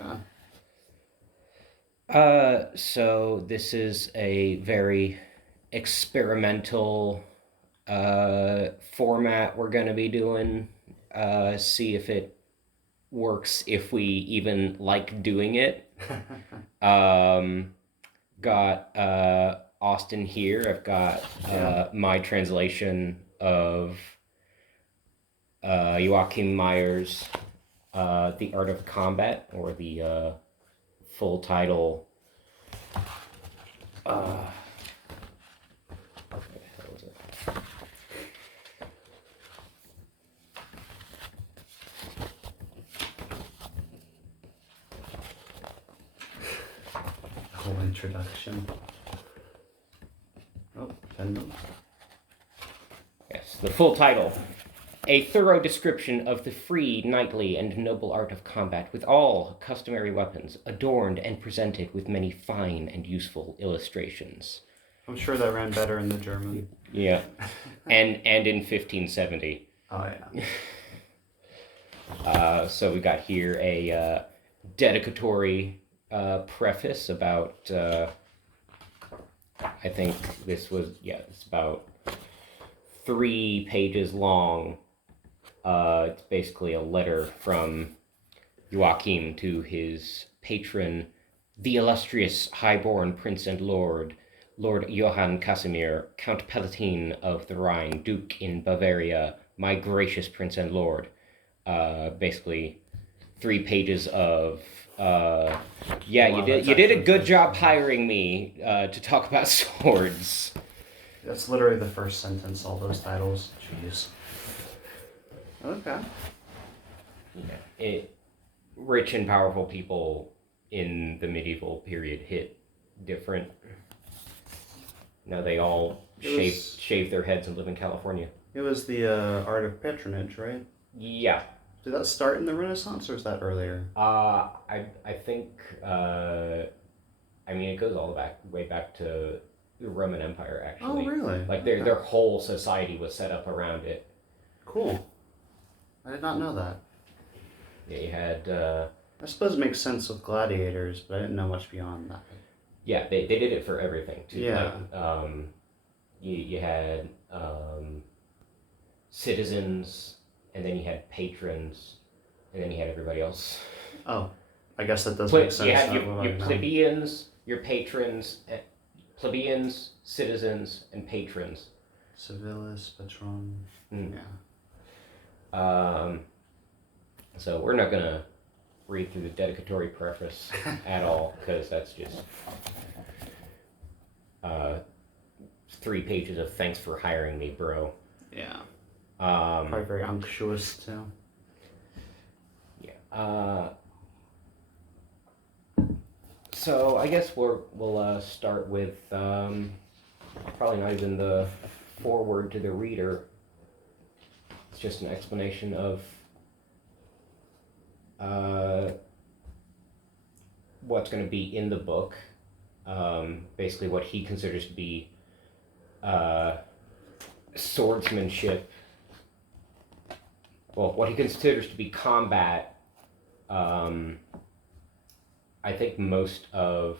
Okay. So this is a very experimental format we're going to be doing. See if it works, if we even like doing it. Um, got Austin here. I've got Yeah. my translation of Joachim Meyer's The Art of Combat, or the full title. What the hell is it? Whole introduction. Oh, pendulum. Yes, the full title. A thorough description of the free, knightly, and noble art of combat, with all customary weapons, adorned and presented with many fine and useful illustrations. I'm sure that ran better in the German. Yeah, and in 1570. Oh yeah. So we got here a dedicatory preface about. I think this was it's about 3 pages long. It's basically a letter from Joachim to his patron, the illustrious highborn prince and Lord Johann Casimir, Count Palatine of the Rhine, Duke in Bavaria, my gracious prince and lord. Basically, 3 pages of yeah, Wow, you did a good job hiring me to talk about swords. That's literally the first sentence. All those titles. Jeez. Okay. Yeah, rich and powerful people in the medieval period hit different. Now they all shave their heads and live in California. It was the art of patronage, right? Yeah. Did that start in the Renaissance, or was that earlier? I think I mean it goes all the way back to the Roman Empire, actually. Oh, really? Like their whole society was set up around it. Cool. I did not know that. Yeah, you had. I suppose it makes sense with gladiators, but I didn't know much beyond that. Yeah, they did it for everything too. Yeah. Like, you had citizens, and then you had patrons, and then you had everybody else. Oh, I guess that does make sense. You had your plebeians, your patrons, plebeians, citizens, and patrons. Civilis, patron. Mm. Yeah. So we're not gonna read through the dedicatory preface at all, because that's just 3 pages of thanks for hiring me, bro. Yeah. Probably very unctuous too. Yeah. So I guess we'll start with probably not even the foreword to the reader. It's just an explanation of what's going to be in the book. Basically, what he considers to be swordsmanship. Well, what he considers to be combat. I think most of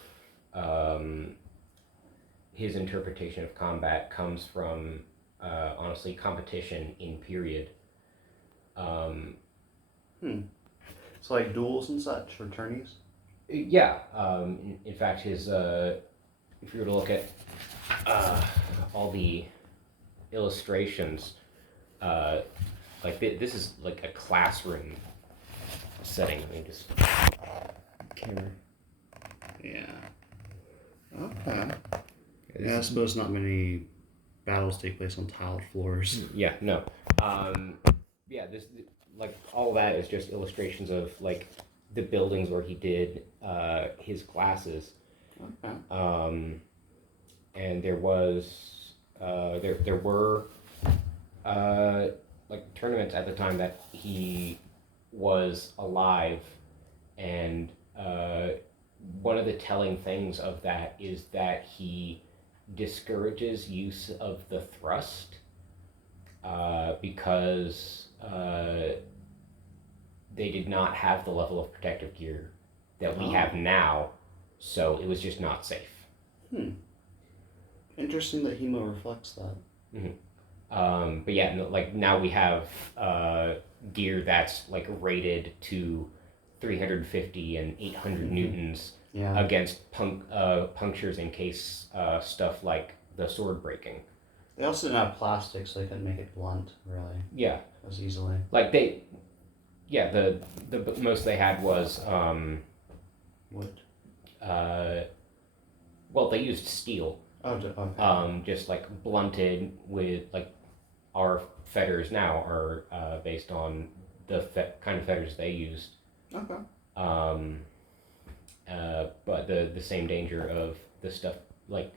his interpretation of combat comes from, honestly, competition in period. So like duels and such, or tourneys? Yeah. In fact, his if you were to look at all the illustrations, like this is like a classroom setting. Let me just camera. Yeah. Okay. Yeah, I suppose not many battles take place on tiled floors. Yeah, no. Yeah, this like all that is just illustrations of like the buildings where he did his classes. Okay. And there was there were like tournaments at the time that he was alive, and one of the telling things of that is that he discourages use of the thrust because they did not have the level of protective gear that we have now, so it was just not safe. Interesting that Hemo reflects that. But yeah, like now we have gear that's like rated to 350 and 800 newtons against punctures in case stuff like the sword breaking. They also didn't have plastic, so they couldn't make it blunt, really. Yeah. As easily. Like the most they had was wood. Well, they used steel. Oh, okay. Just like blunted with like our fetters now are based on the kind of fetters they used. Okay. But the same danger of the stuff like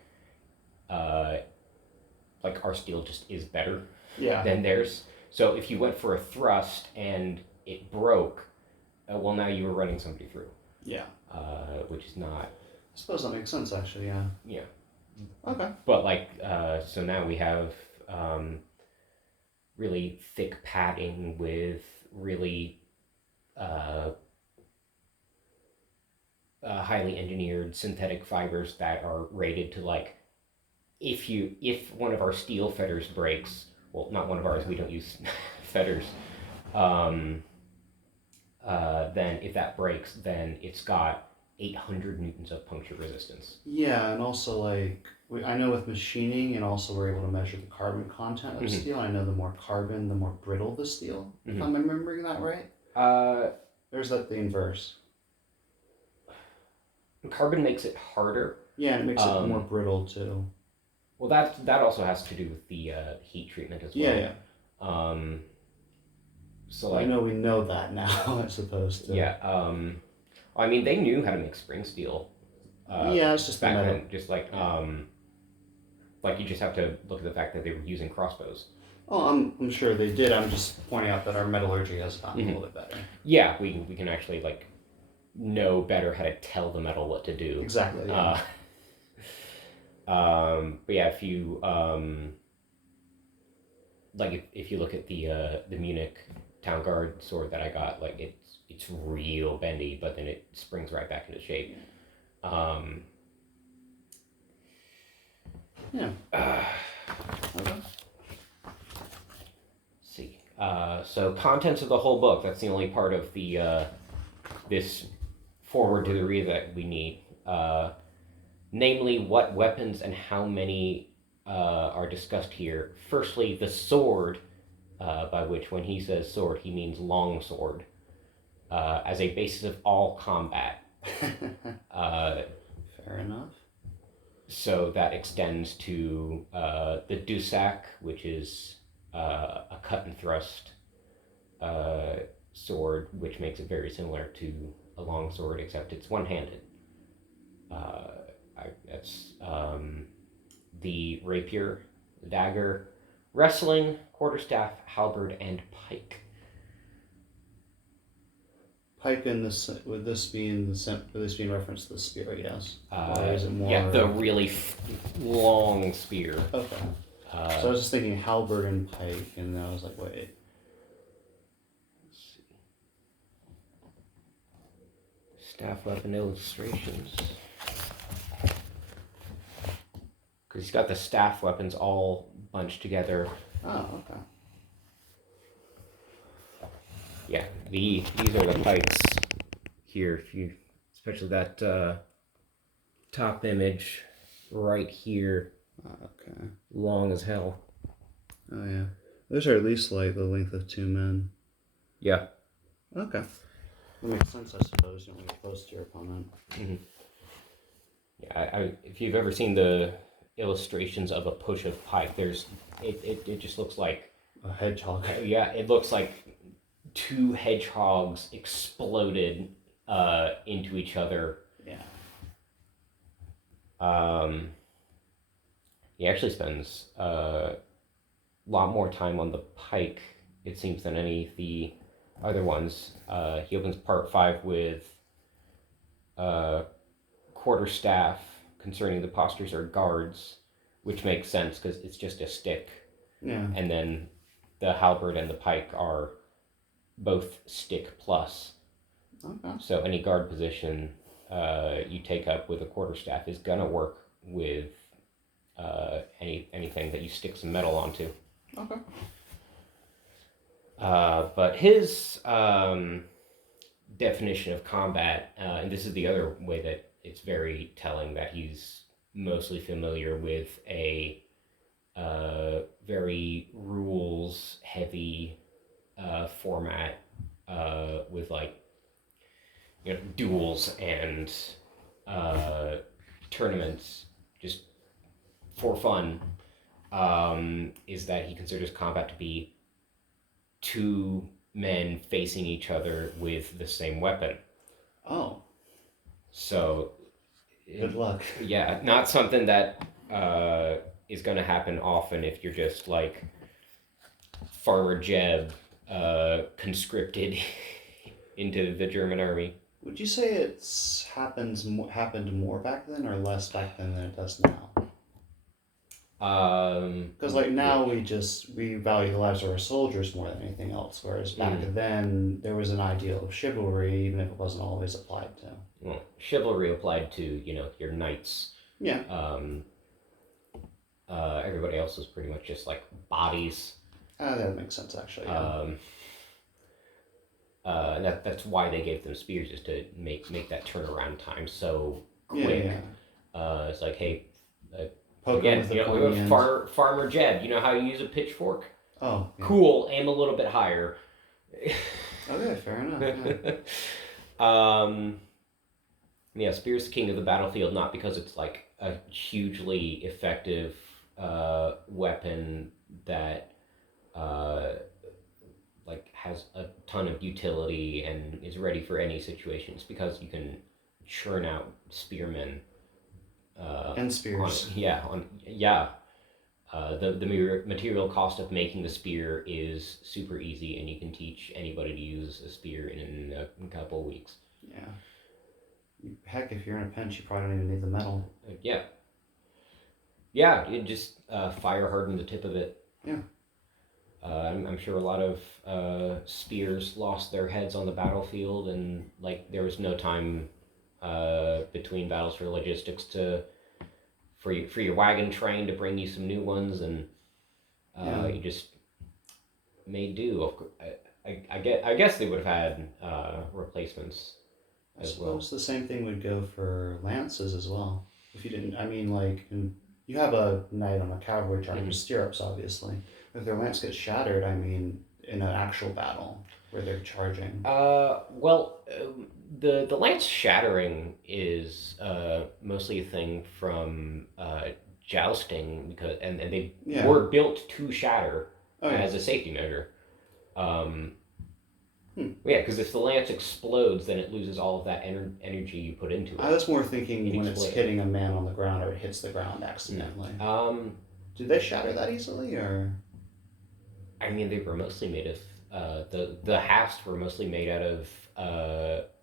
our steel just is better than theirs. So if you went for a thrust and it broke, well, now you were running somebody through. Yeah. Which is not. I suppose that makes sense, actually. Yeah. Yeah. Okay. But like, so now we have really thick padding with really highly engineered synthetic fibers that are rated to like, if one of our steel fetters breaks, well, not one of ours, we don't use fetters. Then if that breaks, then it's got 800 newtons of puncture resistance. Yeah, and also like I know with machining, and also we're able to measure the carbon content of steel. I know the more carbon, the more brittle the steel. If I'm remembering that right. There's that the inverse. Carbon makes it harder. Yeah, and it makes it more brittle too. Well, that also has to do with the heat treatment as well. Yeah. So like, I know we know that now, as opposed to. Yeah. I mean, they knew how to make spring steel. It's just back then. Just like you just have to look at the fact that they were using crossbows. Oh, I'm sure they did. I'm just pointing out that our metallurgy has gotten a little bit better. Yeah, we can actually like know better how to tell the metal what to do. Exactly. Yeah. But yeah, if you like if you look at the Munich Town Guard sword that I got, like it's real bendy, but then it springs right back into shape. Yeah. Okay. See. So contents of the whole book. That's the only part of the this forward to the read that we need. Namely, what weapons and how many are discussed here. Firstly, the sword, by which when he says sword, he means long sword, as a basis of all combat. Fair enough. So that extends to the dusak, which is a cut and thrust sword, which makes it very similar to a long sword, except it's one-handed. That's the rapier, the dagger, wrestling, quarterstaff, halberd, and pike. Pike in this would this being reference to the spear? Yes. Or is it more? Yeah, the really long spear. Okay. So I was just thinking halberd and pike, and then I was like, wait. Let's see. Staff weapon illustrations. Because he's got the staff weapons all bunched together. Oh, okay. Yeah, these are the pikes here. Especially that top image right here. Okay. Long as hell. Oh yeah, those are at least like the length of 2 men. Yeah. Okay. That makes sense, I suppose. You don't want to get close to your opponent. Mm-hmm. Yeah, if you've ever seen the illustrations of a push of pike, it just looks like a hedgehog. Yeah, it looks like 2 hedgehogs exploded into each other. Yeah. He actually spends a lot more time on the pike, it seems, than any of the other ones. He opens part 5 with quarterstaff concerning the postures or guards, which makes sense because it's just a stick. Yeah. And then the halberd and the pike are both stick plus. Okay. So any guard position you take up with a quarterstaff is gonna work with anything that you stick some metal onto. Okay. But his definition of combat, and this is the other way that it's very telling that he's mostly familiar with a very rules heavy format with like duels and tournaments just for fun, is that he considers combat to be two men facing each other with the same weapon. Oh. So good luck. Yeah, not something that is going to happen often if you're just like Farmer Jeb conscripted into the German army. Would you say it's happened more back then or less back then than it does now? Because like now we value the lives of our soldiers more than anything else, whereas back then there was an ideal of chivalry, even if it wasn't always applied to. Well, chivalry applied to your knights. Yeah. Everybody else was pretty much just like bodies. That makes sense actually. Yeah. That's why they gave them spears, is to make that turnaround time so quick. Yeah. It's like, hey. Again, Farmer Jeb, you know how you use a pitchfork? Oh. Yeah. Cool, aim a little bit higher. Okay, fair enough. Yeah. Yeah, Spear's the king of the battlefield, not because it's like a hugely effective weapon that like has a ton of utility and is ready for any situation. It's because you can churn out spearmen. And spears. The material cost of making the spear is super easy, and you can teach anybody to use a spear in a couple of weeks. Yeah. Heck, if you're in a pinch, you probably don't even need the metal. Yeah, you just fire harden the tip of it. Yeah. I'm sure a lot of spears lost their heads on the battlefield, and like there was no time between battles for logistics for your wagon train to bring you some new ones, and you just made do. I guess they would have had replacements as well. I suppose the same thing would go for lances as well. If you didn't, you have a knight on a cavalry charger with stirrups, obviously. If their lance gets shattered, in an actual battle where they're charging. The lance shattering is mostly a thing from jousting, because and they were built to shatter as a safety measure. Yeah, because if the lance explodes, then it loses all of that energy you put into it. I was more thinking when it's hitting a man on the ground or it hits the ground accidentally. Do they shatter that easily, or? They were mostly made of the hasps were mostly made out of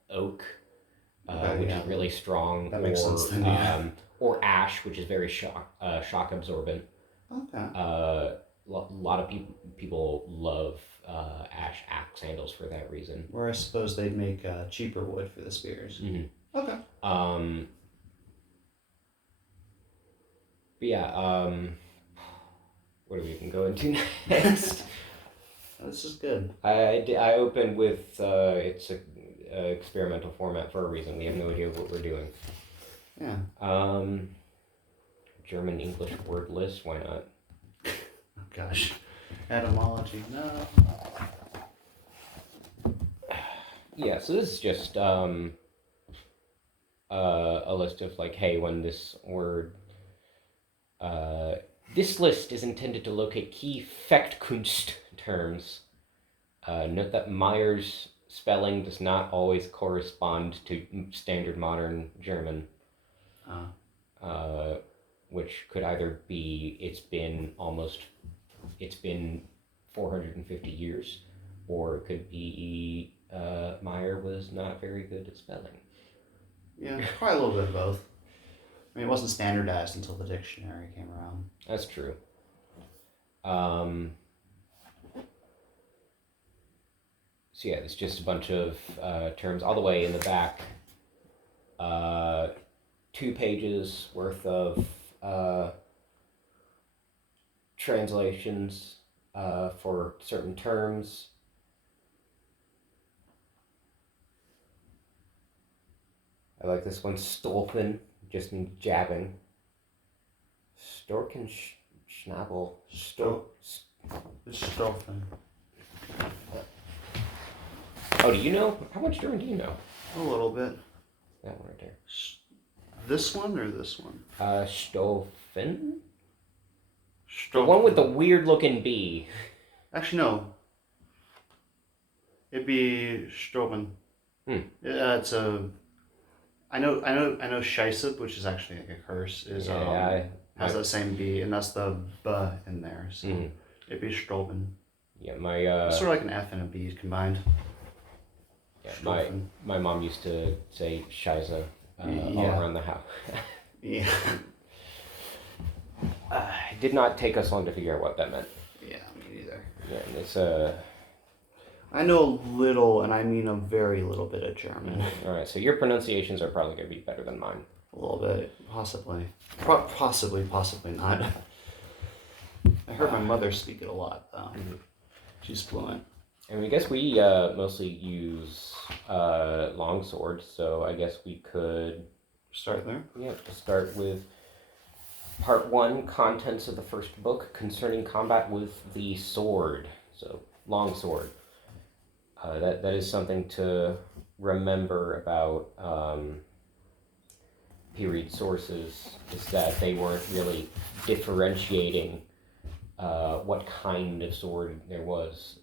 oak, which is really strong. That makes sense then, or ash, which is very shock absorbent. Okay. A lot of people love ash axe handles for that reason. Or I suppose they'd make cheaper wood for the spears. Mm-hmm. Okay. But yeah, what do we even go into next? This is good. I opened with it's a experimental format for a reason. We have no idea what we're doing. Yeah. German English word list. Why not? Oh gosh. Etymology. No. Yeah. So this is just a list of like, hey, when this word. This list is intended to locate key Fechtkunst terms. Note that Meyer's spelling does not always correspond to standard modern German, which could either be it's been 450 years, or it could be Meyer was not very good at spelling. Yeah, probably a little bit of both. It wasn't standardized until the dictionary came around. That's true. So So yeah, it's just a bunch of terms all the way in the back. 2 pages worth of translations for certain terms. I like this one, Stolpen, just means jabbing. Storken Schnabel. Stolpen. Oh, do you know? How much German do you know? A little bit. That one right there. This one or this one? Stoffen? The one with the weird looking B. Actually, no. It'd be Stroben. It's a. I know. Scheisse, which is actually like a curse, is has that same B, and that's the B in there. So it'd be Stroben. Yeah, it's sort of like an F and a B combined. Yeah, my mom used to say Scheisse all around the house. Yeah. It did not take us long to figure out what that meant. Yeah, me neither. Yeah, and it's I know a little, and I mean a very little bit of German. All right, so your pronunciations are probably going to be better than mine. A little bit, possibly. Possibly not. I heard my mother speak it a lot, though. She's fluent. And I guess we mostly use longsword, so I guess we could... Start there? Yeah, start with Part 1, Contents of the First Book concerning combat with the sword. So, longsword. That is something to remember about period sources, is that they weren't really differentiating what kind of sword there was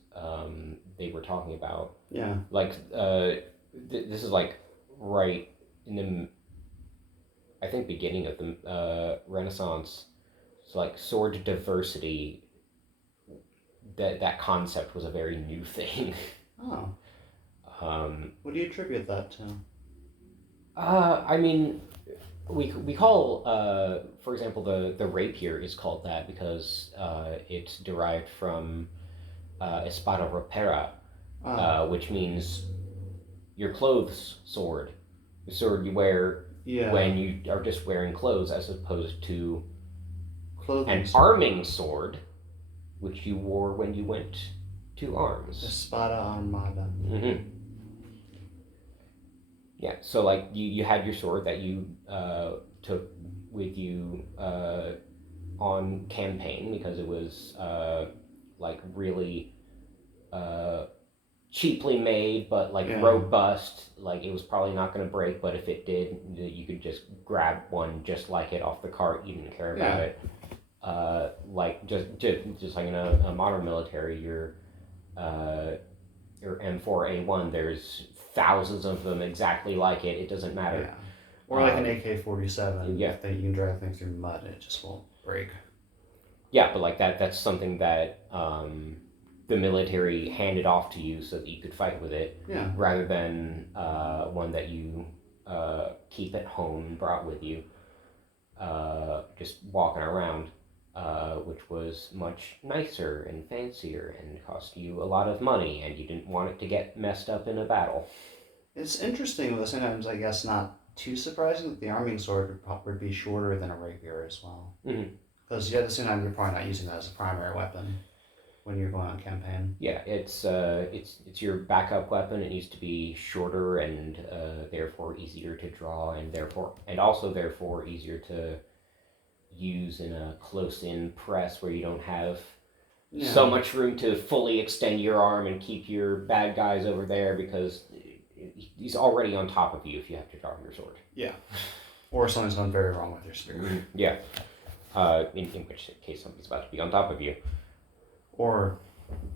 they were talking about. Yeah. Like, this is like right in the, I think, beginning of the Renaissance. So like sword diversity, that concept was a very new thing. Oh. What do you attribute that to? I mean, we call, for example, the rapier is called that because it's derived from espada ropera, which means your clothes sword. The sword you wear when you are just wearing clothes, as opposed to an arming sword, which you wore when you went to arms. Espada armada. Mm-hmm. Yeah, so like you had your sword that you took with you on campaign because it was like really cheaply made, but like robust. Like it was probably not going to break, but if it did, you could just grab one just like it off the cart. You didn't care about it. Like just like in a modern military, your M4A1, there's thousands of them exactly like it. It doesn't matter. Yeah. Or like an AK-47. Yeah. You can drive things through mud and it just won't break. Yeah, but like that's something that the military handed off to you so that you could fight with it. Yeah. Rather than one that you keep at home and brought with you, just walking around. Which was much nicer and fancier and cost you a lot of money, and you didn't want it to get messed up in a battle. It's interesting, but sometimes I guess not too surprising that the arming sword would be shorter than a rapier as well. Because at the same time, you're probably not using that as a primary weapon when you're going on campaign. Yeah, it's your backup weapon. It needs to be shorter and therefore easier to draw, and also therefore easier to use in a close-in press where you don't have so much room to fully extend your arm and keep your bad guys over there because he's already on top of you if you have to draw your sword. Yeah. Or something's gone very wrong with your spear. Yeah. In which case something's about to be on top of you. Or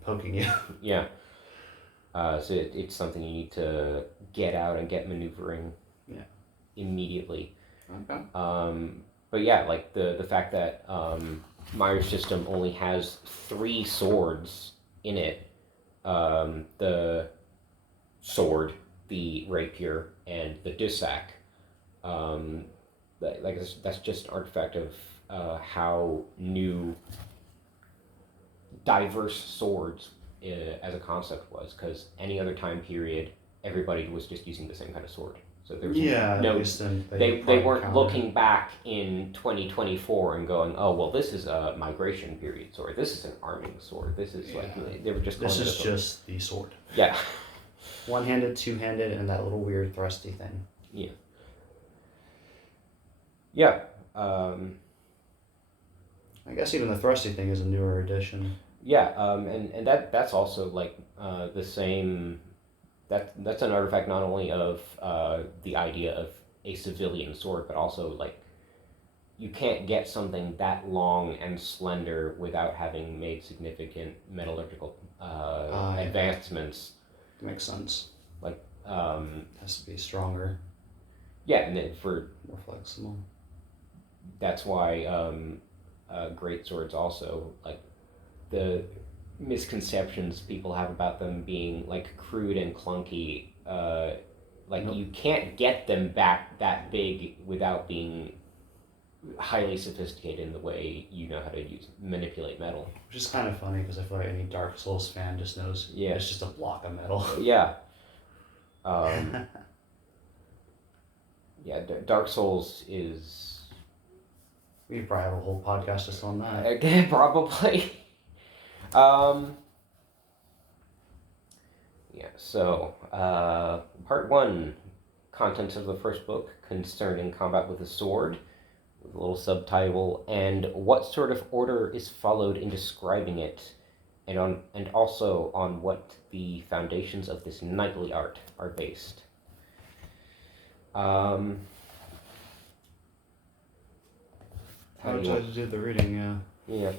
poking you. Yeah. So it's something you need to get out and get maneuvering immediately. Okay. But yeah, like the fact that Meyer's system only has 3 swords in it, the sword, the rapier, and the disac. That's just an artifact of how new diverse swords as a concept was, because any other time period, everybody was just using the same kind of sword. So there was they weren't looking back in 2024 and going, oh, well, this is a migration period sword. This is an arming sword. This is they were just. This is just the sword. Yeah. One-handed, two-handed, and that little weird thrusty thing. Yeah. Yeah. I guess even the thrusty thing is a newer addition. Yeah, and that's also like the same. That's an artifact not only of the idea of a civilian sword, but also like you can't get something that long and slender without having made significant metallurgical advancements. Makes sense. Like has to be stronger. Yeah, and then for more flexible. That's why great swords also, like the misconceptions people have about them being like crude and clunky, you can't get them back that big without being highly sophisticated in the way you know how to manipulate metal. Which is kind of funny because I feel like any Dark Souls fan just knows it's just a block of metal. Yeah. Dark Souls is... We probably have a whole podcast just on that. Okay, probably. Part 1, contents of the first book concerning combat with a sword, with a little subtitle, and what sort of order is followed in describing it, and also on what the foundations of this knightly art are based. How would you like to do the reading? Yeah.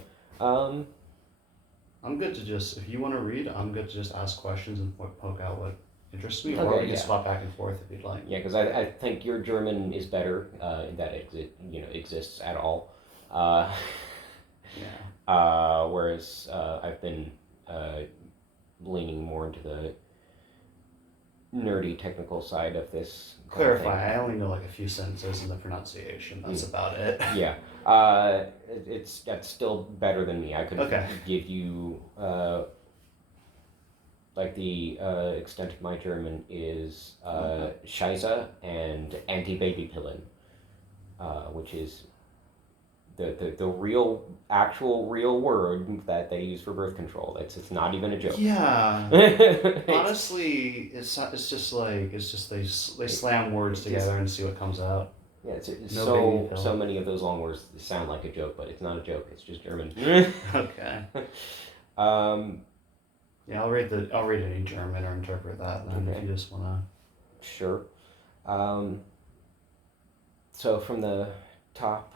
I'm good to just, if you want to read, I'm good to just ask questions and poke out what interests me, or we can swap back and forth if you'd like. Yeah, because I think your German is better in that it exists at all. Whereas I've been leaning more into the nerdy technical side of this. Clarify, I only know like a few sentences in the pronunciation. That's about it. Yeah. That's still better than me. I could give you the extent of my German is Scheiße and Anti-Baby-Pillen, which is the actual real word that they use for birth control. It's not even a joke. Yeah. Honestly, it's just they slam words together and see what comes out. Yeah, it's so many of those long words sound like a joke, but it's not a joke. It's just German. Okay. Yeah, I'll read it in German or interpret that then if you just wanna. Sure. So from the top,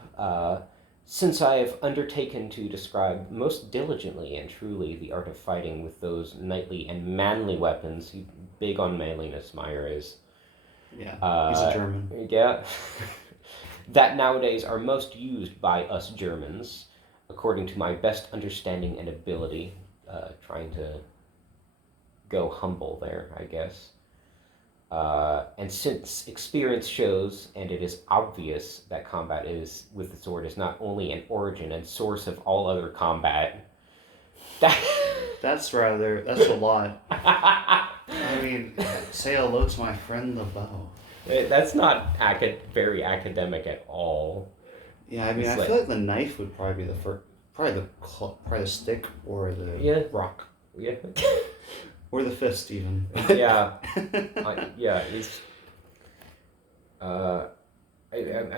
since I have undertaken to describe most diligently and truly the art of fighting with those knightly and manly weapons, big on manliness, Meyer is. Yeah, he's a German. Yeah. That nowadays are most used by us Germans, according to my best understanding and ability, trying to go humble there, I guess. And since experience shows, and it is obvious that combat with the sword is not only an origin and source of all other combat. That's a lot. I mean, say hello to my friend the bow. That's not very academic at all. Yeah, I mean, I feel like the knife would probably be probably the stick or the rock. Yeah. Or the fist, even. Yeah. It's. I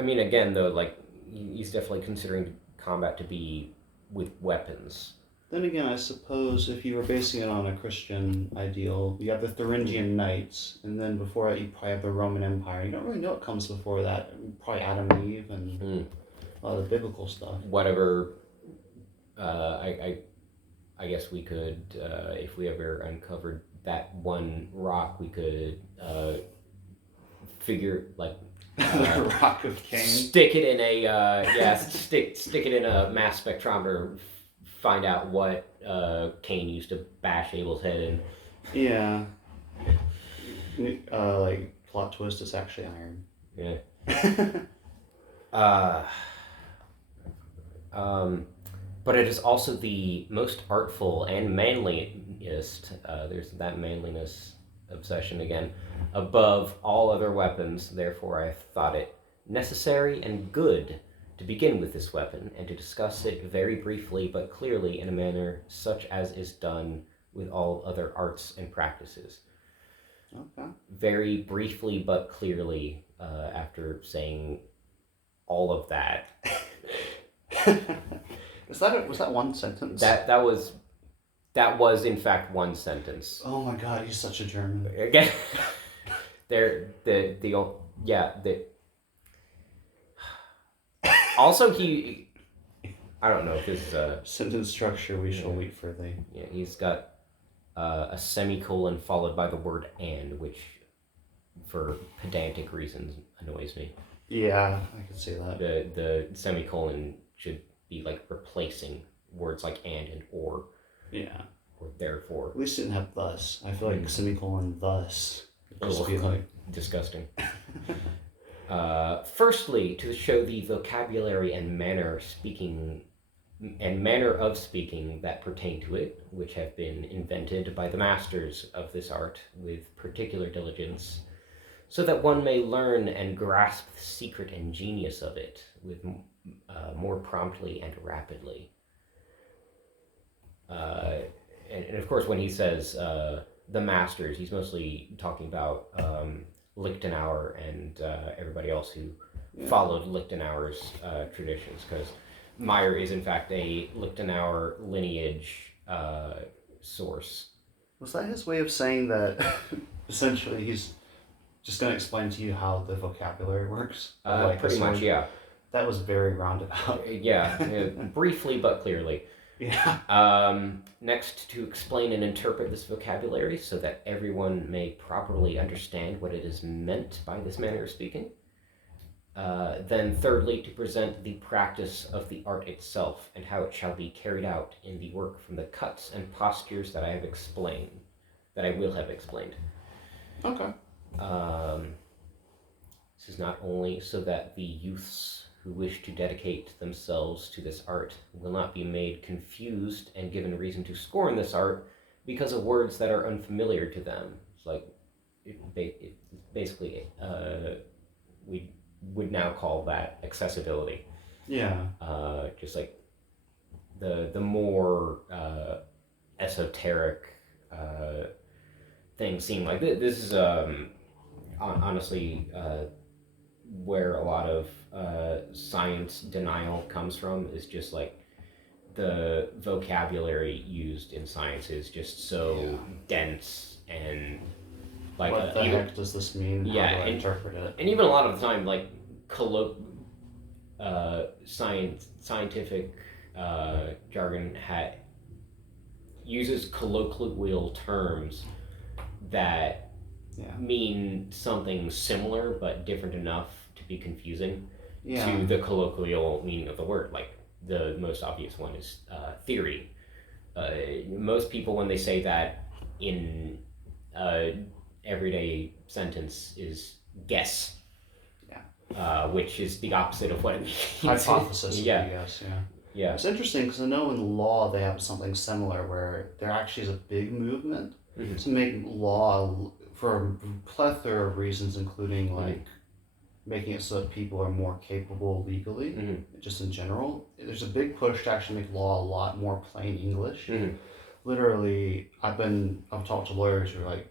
mean, again, though, like he's definitely considering combat to be with weapons. Then again, I suppose if you were basing it on a Christian ideal, you have the Thuringian Knights, and then before that, you probably have the Roman Empire. You don't really know what comes before that. Probably Adam and Eve and a lot of the biblical stuff. Whatever. I guess we could, if we ever uncovered that one rock, we could figure like the Rock of Cain. Stick it in a stick it in a mass spectrometer. Find out what Cain used to bash Abel's head in. Yeah. Like plot twist, it's actually iron. Yeah. But it is also the most artful and manliest, there's that manliness obsession again, above all other weapons. Therefore, I have thought it necessary and good to begin with this weapon, and to discuss it very briefly but clearly in a manner such as is done with all other arts and practices. Okay. Very briefly but clearly, after saying all of that. Was that one sentence? That was in fact one sentence. Oh my god, he's such a German. Again, also he, I don't know if this is a sentence structure. We shall wait for the. Yeah, he's got a semicolon followed by the word "and," which, for pedantic reasons, annoys me. Yeah, I can see that. The semicolon should be like replacing words like and or. Yeah. Or therefore. At least it didn't have thus. I feel like semicolon thus. Just be like disgusting. Firstly, to show the vocabulary and manner of speaking that pertain to it, which have been invented by the masters of this art with particular diligence, so that one may learn and grasp the secret and genius of it with more promptly and rapidly. And of course, when he says the masters, he's mostly talking about Lichtenauer and everybody else who followed Lichtenauer's traditions, because Meyer is in fact a Lichtenauer lineage source. Was that his way of saying that essentially he's just going to explain to you how the vocabulary works? Pretty much, yeah. That was very roundabout. Yeah, briefly but clearly. Yeah. Next, to explain and interpret this vocabulary so that everyone may properly understand what it is meant by this manner of speaking. Then thirdly, to present the practice of the art itself and how it shall be carried out in the work from the cuts and postures that I will have explained. Okay. This is not only so that the youths who wish to dedicate themselves to this art will not be made confused and given reason to scorn this art because of words that are unfamiliar to them. It's like, basically, we would now call that accessibility. Yeah. Just like the more esoteric things seem like this is honestly where a lot of science denial comes from, is just like the vocabulary used in science is just so dense and like what the heck does this mean? Yeah, how do I interpret it? And even a lot of the time, like scientific jargon uses colloquial terms that mean something similar but different enough to be confusing to the colloquial meaning of the word. Like the most obvious one is theory. Most people, when they say that in everyday sentence, is guess. Which is the opposite of what it means. Hypothesis, I guess, Yeah. It's interesting because I know in law they have something similar where there actually is a big movement to make law for a plethora of reasons, including like making it so that people are more capable legally, just in general. There's a big push to actually make law a lot more plain English. Literally, I've talked to lawyers who are like,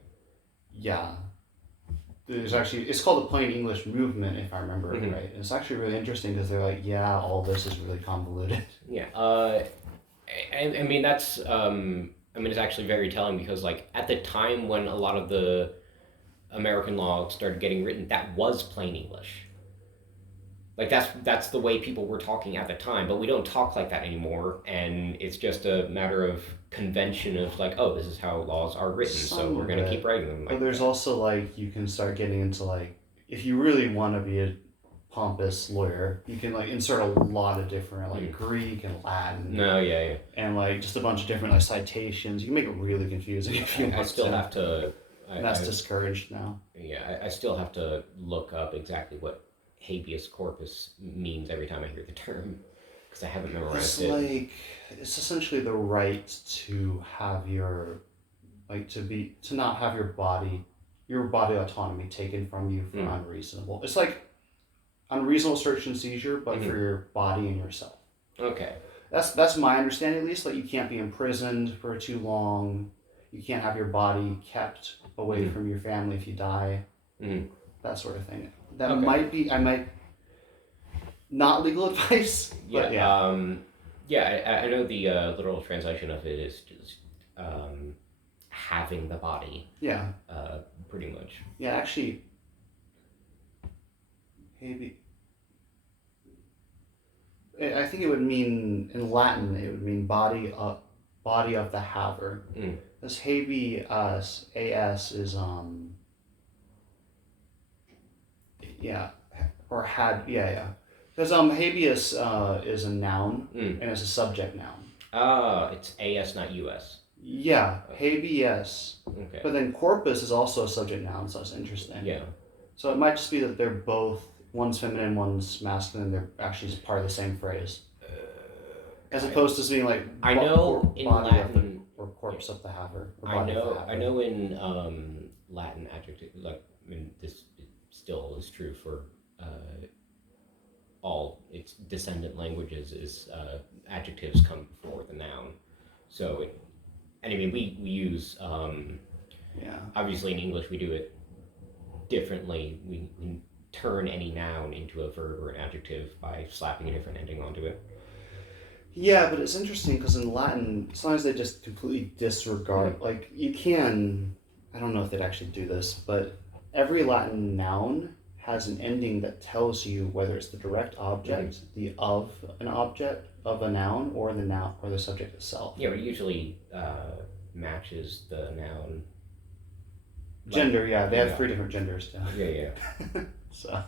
it's called the plain English movement, if I remember it right. And it's actually really interesting because they're like, all this is really convoluted. Yeah. I mean, that's, it's actually very telling because, like, at the time when a lot of the American law started getting written, that was plain English. Like, that's the way people were talking at the time, but we don't talk like that anymore, and it's just a matter of convention of, like, oh, this is how laws are written, so we're going to keep writing them like But there's also, like, you can start getting into, like, if you really want to be a pompous lawyer, you can, like, insert a lot of different, like, Greek and Latin. And, like, just a bunch of different, like, citations. You can make it really confusing if you want to. I still have to... That's discouraged now. Yeah, I still have to look up exactly what habeas corpus means every time I hear the term. Because I haven't memorized it. It's essentially the right to have your, to not have your body autonomy taken from you for unreasonable. It's like unreasonable search and seizure, but for your body and yourself. Okay. That's my understanding, at least. Like, you can't be imprisoned for too long. You can't have your body kept away from your family if you die. That sort of thing. That I might not legal advice. Yeah. But yeah. I know the literal translation of it is just having the body. Yeah. Pretty much. Yeah, actually, maybe. I think it would mean, in Latin, it would mean body of the haver. This habeas, as is or had, because habeas is a noun and it's a subject noun. It's as, not us. Yeah, habeas. Okay. But then corpus is also a subject noun, so that's interesting. Yeah. So it might just be that they're both, one's feminine, one's masculine. They're actually just part of the same phrase, as opposed to being like I know in Latin or corpse of the haver. I know in Latin adjective, like, I mean, this still is true for all its descendant languages, is adjectives come before the noun. So, and I mean, we use obviously in English we do it differently. We turn any noun into a verb or an adjective by slapping a different ending onto it. Yeah, but it's interesting because in Latin, sometimes they just completely disregard, like, you can, I don't know if they'd actually do this, but every Latin noun has an ending that tells you whether it's the direct object, the of an object, of a noun, or the noun, or the subject itself. Yeah, but it usually matches the noun. Gender, they have 3 different genders too. Yeah. So.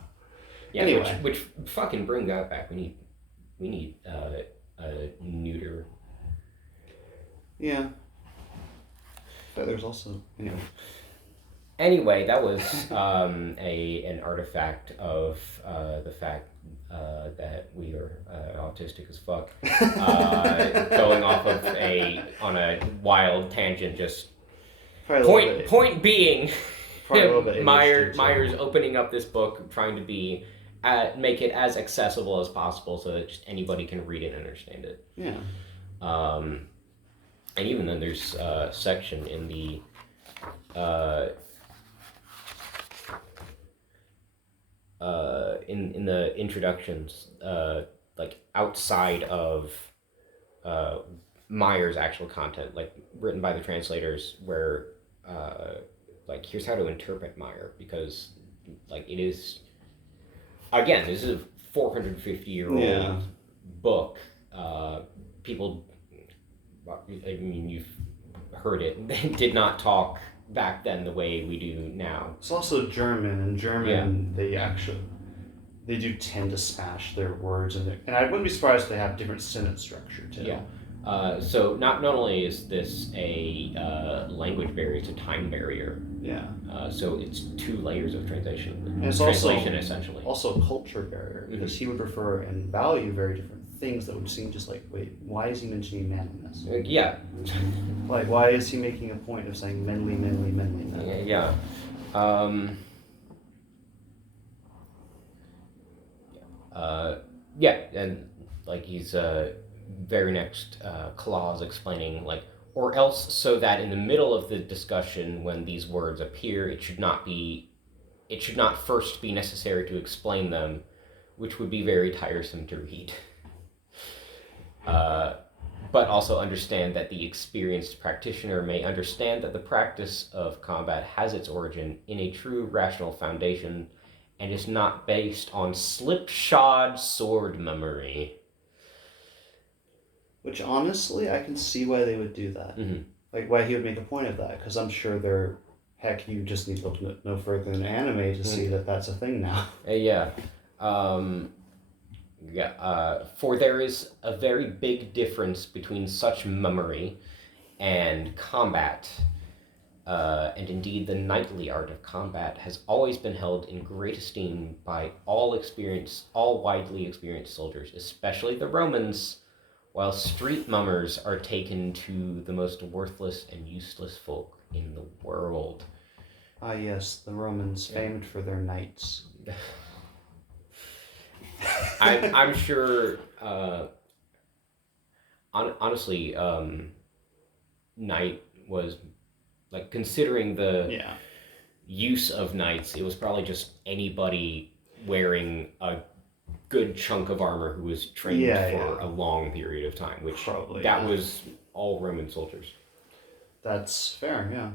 Yeah, anyway. Which fucking bring that back. We need a neuter. Yeah. But there's also, Anyway, that was an artifact of the fact that we are autistic as fuck. Going off of on a wild tangent, just point being, Meyer's opening up this book, trying to make it as accessible as possible so that just anybody can read it and understand it. Yeah. And even then, there's a section in the in the introductions, like outside of Meyer's actual content, like written by the translators, where like, here's how to interpret Meyer, because like it is, again, this is a 450-year-old book. People, I mean, you've heard it, they did not talk back then the way we do now. It's also German, and German, they do tend to smash their words, and I wouldn't be surprised if they have different sentence structure too. Yeah. So not only is this a language barrier, it's a time barrier. Yeah. So it's 2 layers of translation. And it's translation, essentially. Also a culture barrier, because he would prefer and value very different things that would seem just like, wait, why is he mentioning manliness? Yeah. Like, why is he making a point of saying manly? Yeah. And like he's very next clause explaining, like, or else so that in the middle of the discussion when these words appear, it should not first be necessary to explain them, which would be very tiresome to read. But also understand that the experienced practitioner may understand that the practice of combat has its origin in a true rational foundation and is not based on slipshod sword memory. Which, honestly, I can see why they would do that. Like, why he would make a point of that, because I'm sure you just need to look no further than anime to see that that's a thing now. For there is a very big difference between such memory and combat, and indeed the knightly art of combat has always been held in great esteem by all widely experienced soldiers, especially the Romans, while street mummers are taken to the most worthless and useless folk in the world. Ah, yes, the Romans, famed for their knights. I'm sure, honestly, knight was, like, considering the use of knights, it was probably just anybody wearing a good chunk of armor who was trained for a long period of time, which was all Roman soldiers. That's fair, yeah.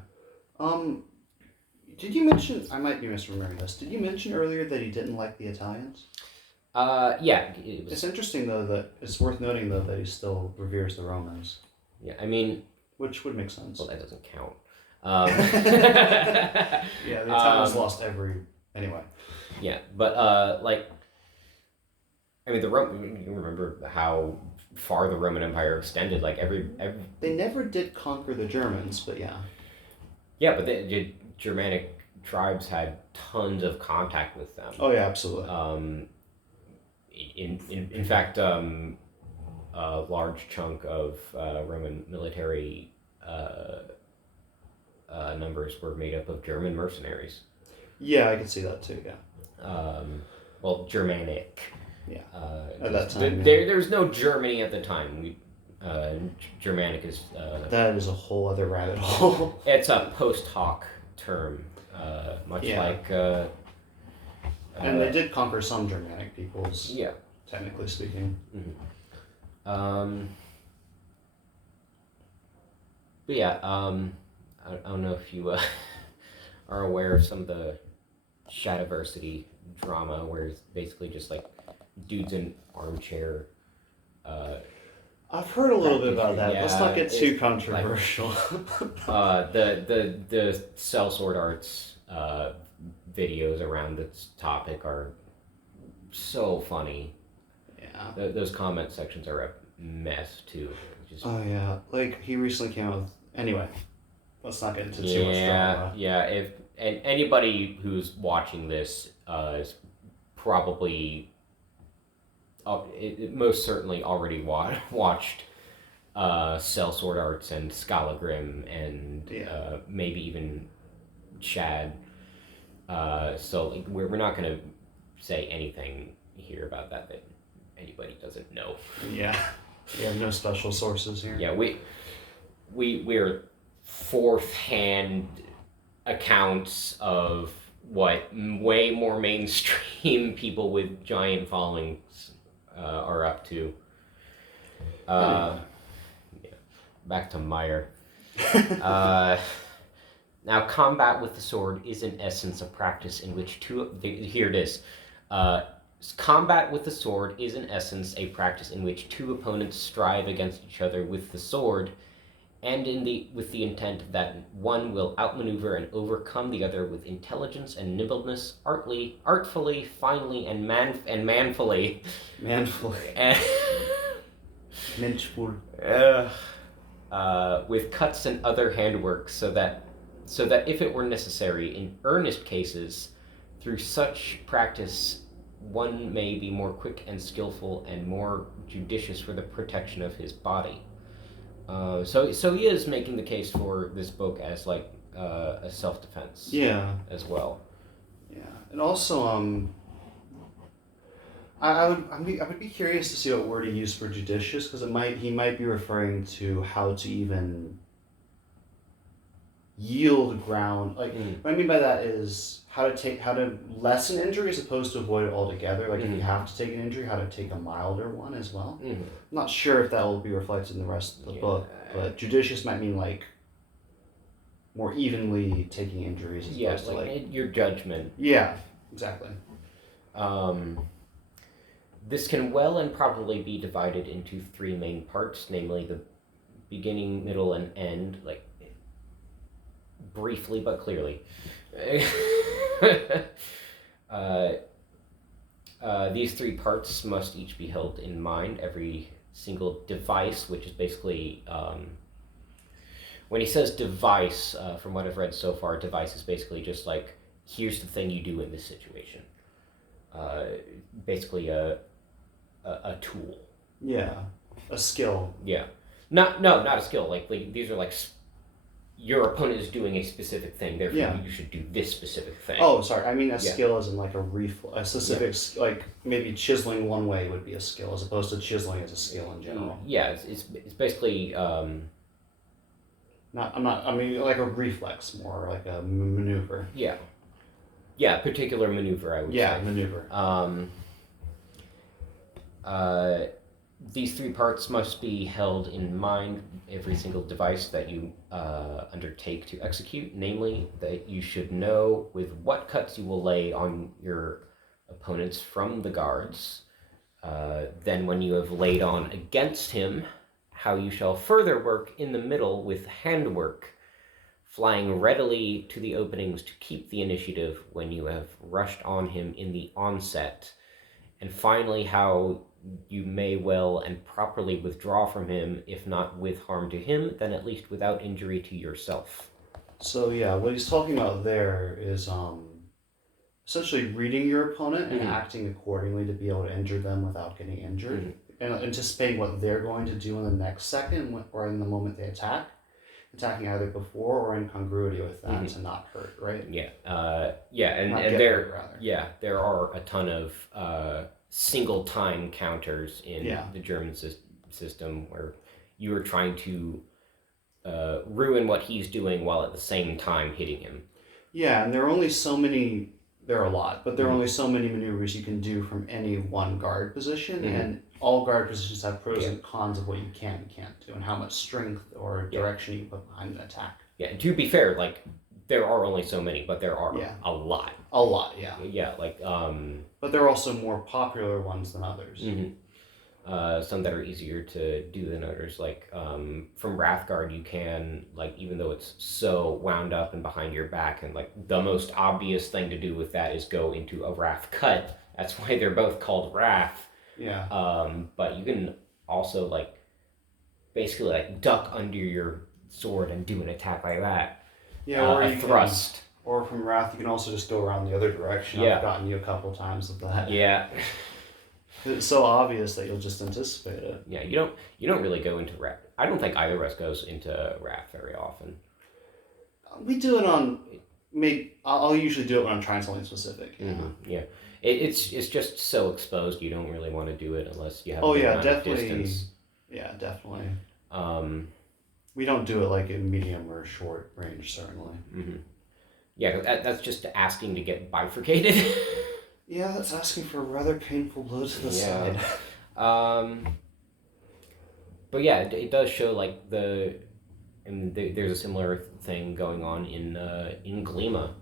Did you mention, I might be misremembering this, did you mention earlier that he didn't like the Italians? Yeah. It's interesting, though, that it's worth noting, though, that he still reveres the Romans. Yeah, I mean... Which would make sense. Well, that doesn't count. Yeah, the Italians lost every... Anyway. Yeah, but, I mean, you remember how far the Roman Empire extended, like, every... They never did conquer the Germans, but yeah. Yeah, but the Germanic tribes had tons of contact with them. Oh, yeah, absolutely. In fact, a large chunk of Roman military numbers were made up of German mercenaries. Yeah, I can see that too, yeah. Well, Germanic. Yeah, at that time. There was no Germany at the time. Germanic is... that is a whole other rabbit hole. It's a post hoc term, much like... and they did conquer some Germanic peoples, yeah, technically speaking. Mm-hmm. But yeah, I don't know if you are aware of some of the Shadiversity drama, where it's basically just like dudes in armchair. I've heard a little bit about that. Let's not get too controversial. The sellsword arts videos around this topic are so funny. Yeah. Those comment sections are a mess too. Oh yeah, like he recently came out with... Anyway, let's not get into too much drama. Yeah, if and anybody who's watching this is probably most certainly already watched sellsword arts and Scalagrim and maybe even Chad. So like, we're not going to say anything here about that anybody doesn't know. Yeah, we have no special sources here. Yeah, we're fourth-hand accounts of what way more mainstream people with giant followings are up to. Yeah, back to Meyer. Now, combat with the sword is in essence a practice in which here it is. Combat with the sword is in essence a practice in which two opponents strive against each other with the sword, and with the intent that one will outmaneuver and overcome the other with intelligence and nimbleness, artfully, finely, and manfully. With cuts and other handwork, so that if it were necessary, in earnest cases, through such practice, one may be more quick and skillful and more judicious for the protection of his body. So he is making the case for this book as like a self-defense. Yeah. As well. Yeah, and also I would be curious to see what word he used for judicious, because he might be referring to how to even yield ground. Like what I mean by that is how to lessen injury as opposed to avoid it altogether. Like if you have to take an injury, how to take a milder one as well. I'm not sure if that will be reflected in the rest of the book, but judicious might mean like more evenly taking injuries as opposed to like your judgment. Yeah, exactly. This can well and probably be divided into three main parts, namely the beginning, middle, and end, like briefly but clearly. These three parts must each be held in mind. Every single device, which is basically when he says device, from what I've read so far, device is basically just like, here's the thing you do in this situation. Basically a tool. Yeah, a skill. Yeah, not a skill. Like these are like your opponent is doing a specific thing, therefore you should do this specific thing. Oh, sorry. I mean a skill as in like a specific, like maybe chiseling one way would be a skill as opposed to chiseling as a skill in general. Yeah, it's basically... I mean like a reflex more, like a maneuver. Yeah. Yeah, particular maneuver, I would say. Yeah, maneuver. These three parts must be held in mind every single device that you undertake to execute, namely that you should know with what cuts you will lay on your opponents from the guards. Then when you have laid on against him, how you shall further work in the middle with handwork, flying readily to the openings to keep the initiative when you have rushed on him in the onset. And finally, how you may well and properly withdraw from him, if not with harm to him, then at least without injury to yourself. So yeah, what he's talking about there is essentially reading your opponent and acting accordingly to be able to injure them without getting injured, and anticipating what they're going to do in the next second or in the moment they attack, attacking either before or in congruity with that to not hurt, right? Yeah, and there are a ton of single time counters in the German system where you are trying to ruin what he's doing while at the same time hitting him. Yeah, and there are only so many. There are a lot, but there are only so many maneuvers you can do from any one guard position, and all guard positions have pros and cons of what you can and can't do, and how much strength or direction you put behind an attack. Yeah, and to be fair, like, there are only so many, but there are a lot. A lot, yeah. Yeah, like... But there are also more popular ones than others. Some that are easier to do than others. Like, from Wrathguard, you can, like, even though it's so wound up and behind your back, and, like, the most obvious thing to do with that is go into a Wrath cut. That's why they're both called Wrath. Yeah. But you can also, like, basically, like, duck under your sword and do an attack like that. Yeah, or a thrust. Or from Wrath, you can also just go around the other direction. I've gotten you a couple times with that. Yeah. It's so obvious that you'll just anticipate it. Yeah, you don't really go into Wrath. I don't think either of us goes into Wrath very often. We do it on... I'll usually do it when I'm trying something specific. Yeah. It's just so exposed, you don't really want to do it unless you have definitely. distance. Yeah, definitely. We don't do it like in medium or short range, certainly. Yeah, that's just asking to get bifurcated. Yeah, that's asking for a rather painful blow to the side. But yeah, it does show like there's a similar thing going on in Glima.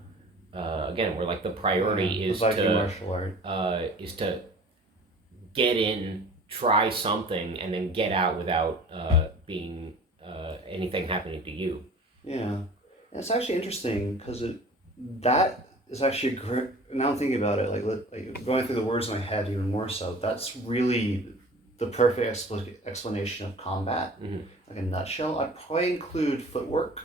Again, where like the priority is martial art. Is to get in, try something, and then get out without being anything happening to you. Yeah, and it's actually interesting because that is actually a great. Now I'm thinking about it, like going through the words in my head even more so. That's really the perfect explanation of combat, like a nutshell. I'd probably include footwork,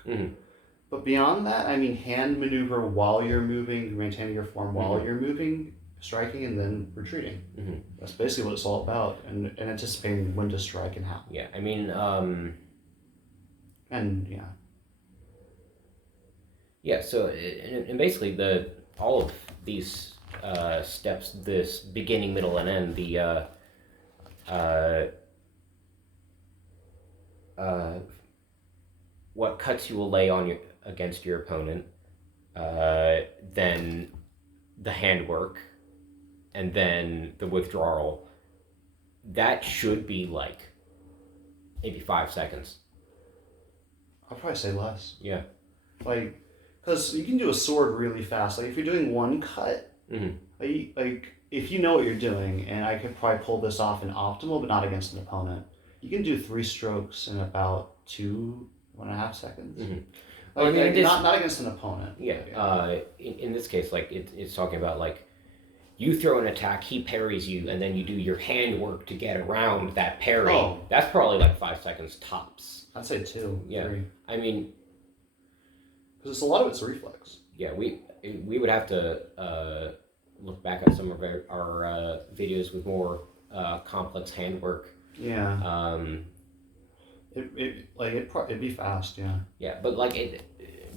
but beyond that, I mean hand maneuver while you're moving, maintaining your form while you're moving, striking, and then retreating. That's basically what it's all about, and anticipating when to strike and how. Yeah, I mean, and yeah. Yeah, so and basically all of these steps, this beginning, middle, and end, what cuts you will lay on against your opponent, then the handwork, and then the withdrawal. That should be like maybe 5 seconds. I'll probably say less. Yeah. Like, because you can do a sword really fast. Like, if you're doing one cut, like if you know what you're doing, and I could probably pull this off in optimal, but not against an opponent, you can do 3 strokes in about 1.5 seconds. Well, I mean, not against an opponent. Yeah. In this case, like it's talking about like you throw an attack, he parries you, and then you do your handwork to get around that parry. Oh. That's probably like 5 seconds tops. I'd say 2, 3. I mean, because a lot of it's reflex. Yeah, we would have to look back at some of our videos with more complex handwork. Yeah. It'd be fast. Yeah. Yeah, but like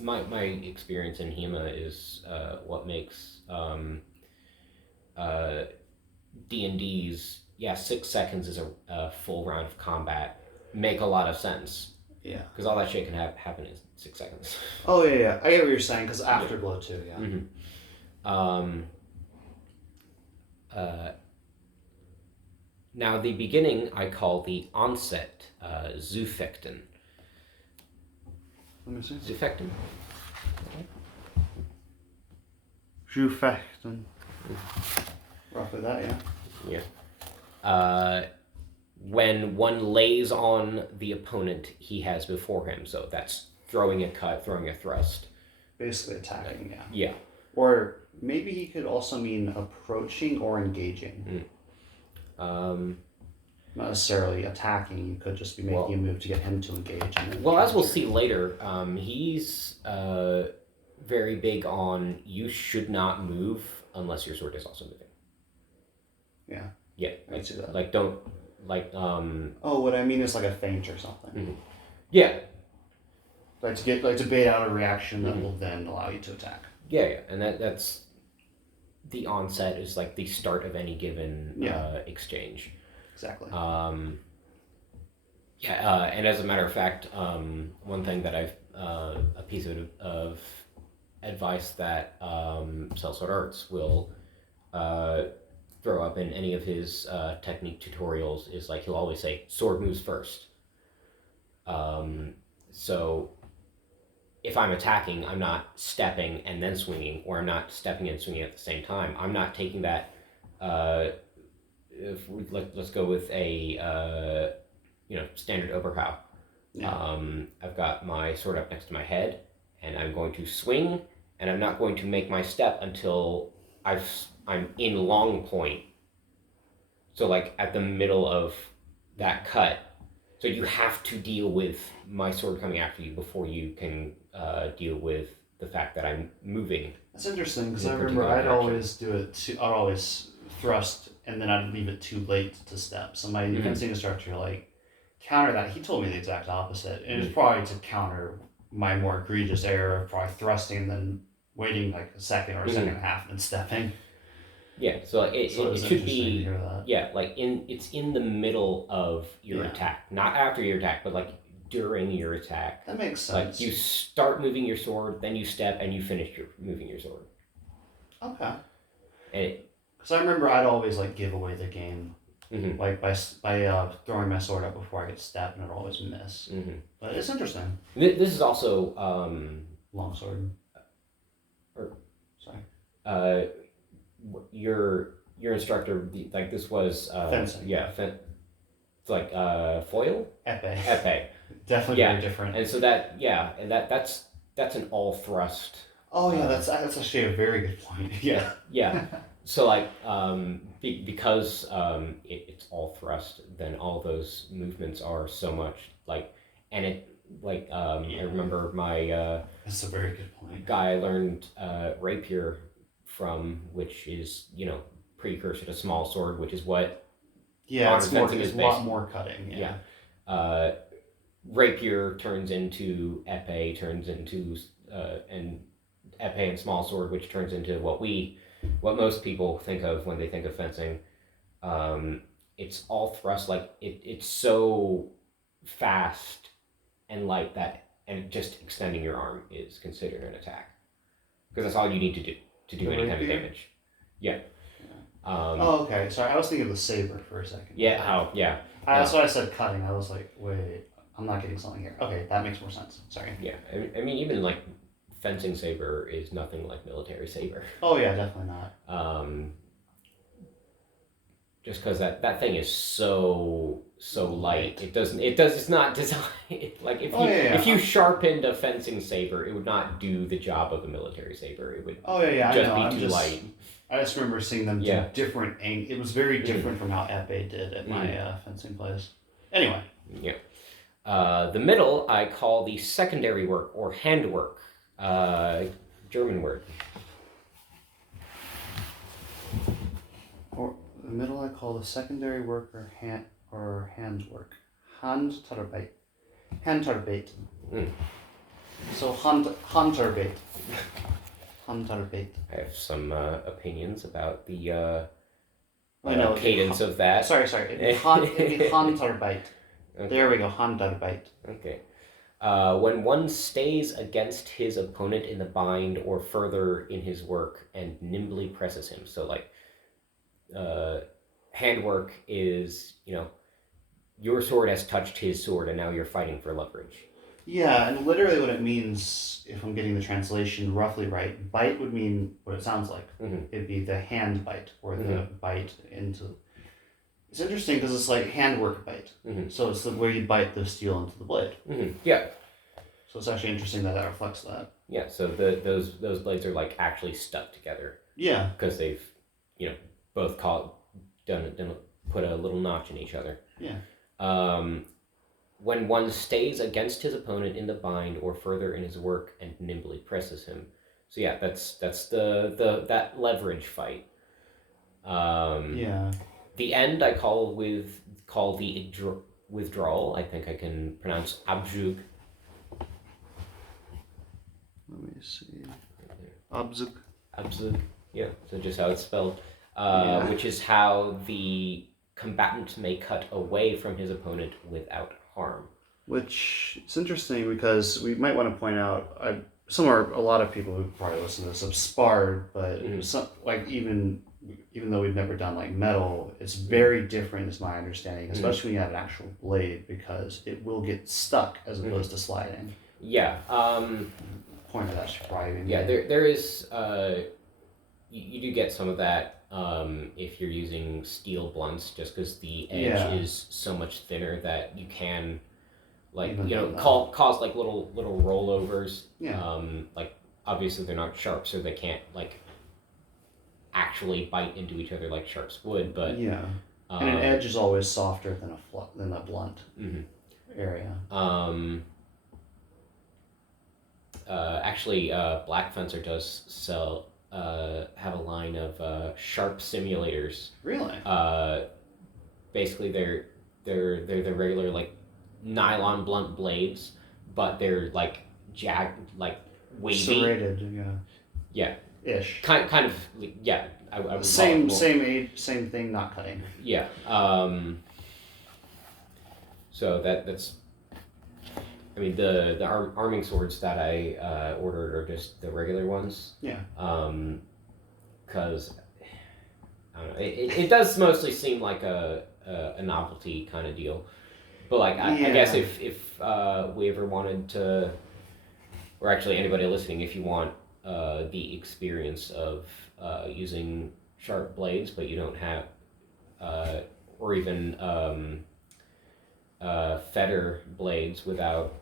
my experience in HEMA is what makes D&D's 6 seconds is a full round of combat make a lot of sense. Yeah. Because all that shit can happen in 6 seconds. Oh yeah. I get what you're saying. Because Afterglow too. Yeah. Mm-hmm. Now the beginning I call the onset, Zufechten. Let me see. Zufechten. Zufechten. Roughly that, yeah. Yeah. When one lays on the opponent he has before him, so that's throwing a cut, throwing a thrust. Basically attacking, yeah. Yeah. Or maybe he could also mean approaching or engaging. Not necessarily attacking, you could just be making a move to get him to engage. As we'll see later, he's very big on you should not move unless your sword is also moving. Yeah. Yeah. I see that. Like, don't... Oh, what I mean is like a feint or something. Mm-hmm. Yeah. Like to bait out a reaction that will then allow you to attack. Yeah, and that's... The onset is like the start of any given exchange. Exactly. And as a matter of fact, one thing that I've a piece of advice that Sellsword Arts will throw up in any of his technique tutorials is like he'll always say sword moves first. So if I'm attacking, I'm not stepping and then swinging, or I'm not stepping and swinging at the same time. I'm not taking that. Let's go with a standard Oberhau. Yeah. I've got my sword up next to my head, and I'm going to swing, and I'm not going to make my step until I'm in long point. So like at the middle of that cut. So you have to deal with my sword coming after you before you can deal with the fact that I'm moving. That's interesting, because I remember I'd always do it. I'd always thrust, and then I'd leave it too late to step. So my fencing instructor counter that. He told me the exact opposite, and it was probably to counter my more egregious error of probably thrusting and then waiting like a second or a second and a half and then stepping. Yeah, so it should be it's in the middle of your attack, not after your attack, but like during your attack. That makes sense. Like you start moving your sword, then you step, and you finish moving your sword. Okay. Because I remember I'd always give away the game, like by throwing my sword up before I could step, and I'd always miss. Mm-hmm. But it's interesting. This is also longsword. Your instructor, like this was fencing. Yeah, it's like foil. Epee. Definitely very different. And so that's an all thrust. Oh yeah, that's actually a very good point. Yeah. Yeah. So because it's all thrust, then all those movements are so much I remember my that's a very good point. Guy I learned rapier from, which is precursor to small sword, which is what it's a lot more cutting. Yeah. Rapier turns into epee, and epee and small sword, which turns into what most people think of when they think of fencing. It's all thrust, it's so fast and light that, and just extending your arm is considered an attack, because that's all you need to do any kind of damage. Yeah. Okay. Sorry, I was thinking of the saber for a second. Yeah. That's why I said cutting. I was like, wait, I'm not getting something here. Okay, that makes more sense. Sorry. Yeah. I mean, even fencing saber is nothing like military saber. Oh yeah, definitely not. Just because that thing is so light, it's not designed if you sharpened a fencing saber, it would not do the job of a military saber. It would just be too light. I just remember seeing them do different angles. It was very different from how Epee did at my fencing place. Anyway. Yeah. The middle I call the secondary work or handwork. German word. Or the middle I call the secondary work or handwork. Handarbeit. Handarbeit. So Handarbeit. Handarbeit. I have some opinions about the cadence of that. Sorry. It'd be Handarbeit. Okay. There we go, Handarbeit. Okay. When one stays against his opponent in the bind or further in his work and nimbly presses him. So like handwork is, your sword has touched his sword and now you're fighting for leverage. Yeah, and literally what it means, if I'm getting the translation roughly right, bite would mean what it sounds like. It'd be the hand bite or the bite into... It's interesting because it's like handwork bite. So it's where you bite the steel into the blade. Yeah. So it's actually interesting that reflects that. Yeah, so those blades are like actually stuck together. Yeah. Because they've, both put a little notch in each other. Yeah. When one stays against his opponent in the bind or further in his work and nimbly presses him. So yeah, that's that leverage fight. Yeah. The end I call the withdrawal. I think I can pronounce Abzug. Let me see. Abzug. Abzug. Yeah. So just how it's spelled. Which is how the combatant may cut away from his opponent without harm. Which it's interesting because we might want to point out a lot of people who probably listen to this have sparred, but even though we've never done like metal, it's very different is my understanding, especially when you have an actual blade, because it will get stuck as opposed to sliding. Yeah. Point of that should probably be there is you do get some of that if you're using steel blunts, just because the edge is so much thinner that you can cause like little rollovers. Like obviously they're not sharp, so they can't like actually bite into each other like sharps would, but and an edge is always softer than a blunt area. Actually, Black Fencer does sell have a line of sharp simulators. Really? Basically, they're the regular like nylon blunt blades, but they're like like wavy. Serrated, yeah. Ish. Kind of, yeah. I would same thing, not cutting. Yeah. So that's. I mean, the arming swords that I ordered are just the regular ones. Yeah. Because I don't know, it does mostly seem like a novelty kind of deal, but like I guess if we ever wanted to, or actually anybody listening, if you want the experience of using sharp blades, but you don't have, or even fetter blades without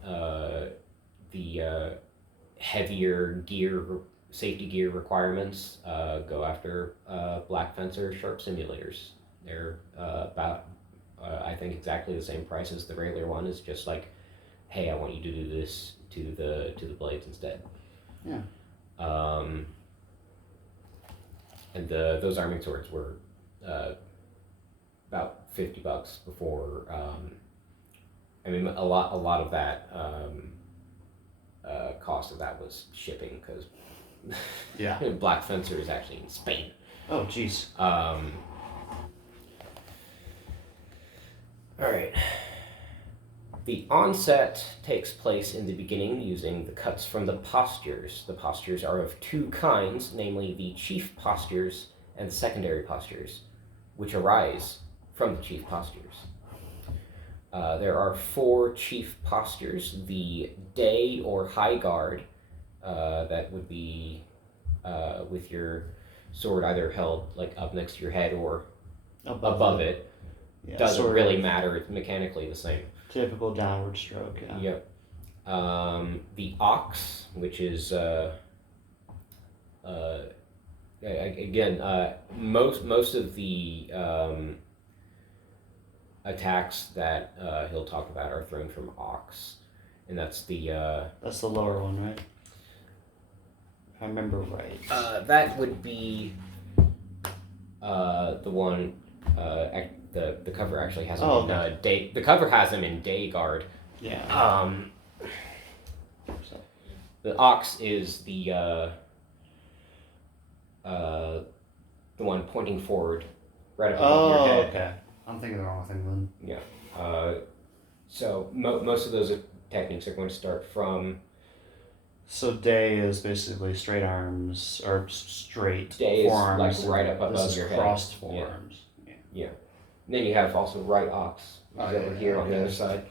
the heavier safety gear requirements, go after Black Fencer sharp simulators. They're about, I think, exactly the same price as the regular one. Is just like, hey, I want you to do this to the blades instead. Yeah. And those arming swords were about $50 before. I mean, a lot of that cost of that was shipping, because Black Fencer is actually in Spain. Oh, jeez. All right. The onset takes place in the beginning using the cuts from the postures. The postures are of two kinds, namely the chief postures and the secondary postures, which arise from the chief postures. There are 4 chief postures: the day or high guard, that would be with your sword either held like up next to your head or above it. Yeah, doesn't really matter. It's mechanically the same. Typical downward stroke. Yeah. Yep. The ox, which is again, most of the attacks that he'll talk about are thrown from Ox, and that's the lower one, right? If I remember right. That would be the one. The cover actually has him in day. The cover has him in day guard. Yeah. The Ox is the one pointing forward, right above your head. Okay. I'm thinking the wrong thing then. Yeah. So most of those techniques are going to start from. So day is basically straight arms or straight day forearms. Is like right up above your head. Crossed forearms. Yeah. And then you have also right Ox, which is over here on the other side.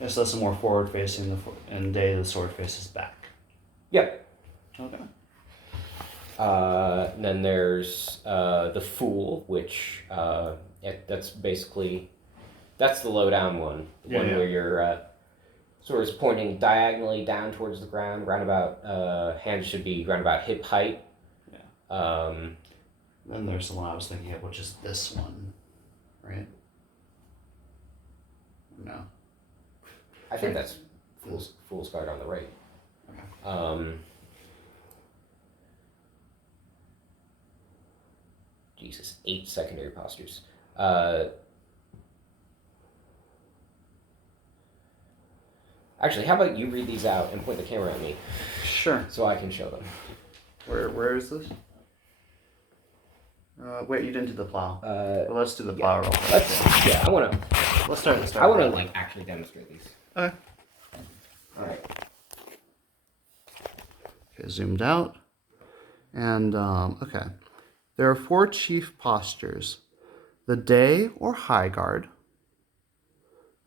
Yeah, so that's a more forward facing, and day the sword faces back. Yep. Okay. And then there's the Fool, which that's basically the low down one, where your sword is pointing diagonally down towards the ground. Hands should be round about hip height. Yeah. Then there's the one I was thinking of, which is this one, right? No. I think that's Fool's Guard on the right. Okay. Jesus, 8 secondary postures. Actually, how about you read these out and point the camera at me? Sure. So I can show them. Where is this? Wait, you didn't do the plow. Well, let's do the plow roll. I want to. Let's start. I want to actually demonstrate these. Okay. All right. Okay, zoomed out, and okay. There are 4 chief postures: the day or high guard.